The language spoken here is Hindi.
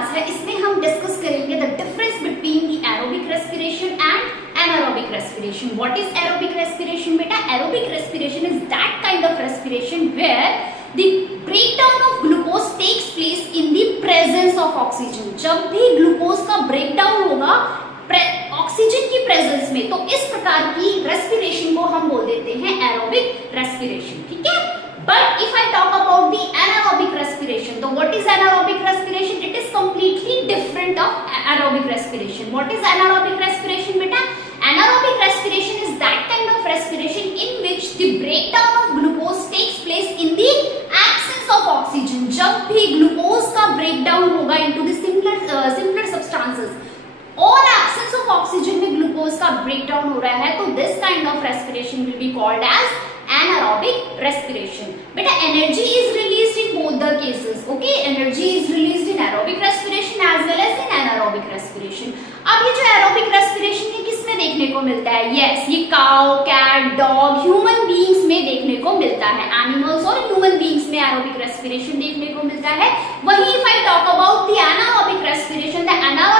क्लास है, इसमें हम डिस्कस करेंगे the difference between the aerobic respiration and anaerobic respiration. What is aerobic respiration बेटा? Aerobic respiration is that kind of respiration where the breakdown of glucose takes place in the presence of oxygen. जब भी ग्लूकोज का ब्रेकडाउन होगा ऑक्सीजन की प्रेजेंस में, तो इस प्रकार की रेस्पिरेशन को हम बोल देते हैं एरोबिक रेस्पिरेशन। ठीक है, but if I talk about the anaerobic respiration, तो what is anaerobic respiration? It is completely different of aerobic respiration. What is anaerobic respiration बेटा? Anaerobic respiration is that kind of respiration in which the breakdown of glucose takes place in the absence of oxygen. जब भी ग्लूकोज का ब्रेकडाउन होगा इनटू द सिंपलर सब्सटेंसेस और एब्सेंस ऑफ ऑक्सीजन में ग्लूकोज का ब्रेकडाउन हो रहा है, तो this kind of respiration will be called as anaerobic respiration. बेटा energy is released in both the cases. Okay, energy is released in aerobic respiration as well as in anaerobic respiration. अब ये जो aerobic respiration है किसमें देखने को मिलता है? Yes, ये cow, cat, dog, human beings में देखने को मिलता है। Animals और human beings में aerobic respiration देखने को मिलता है। वहीं if I talk about the anaerobic respiration, the anaerobic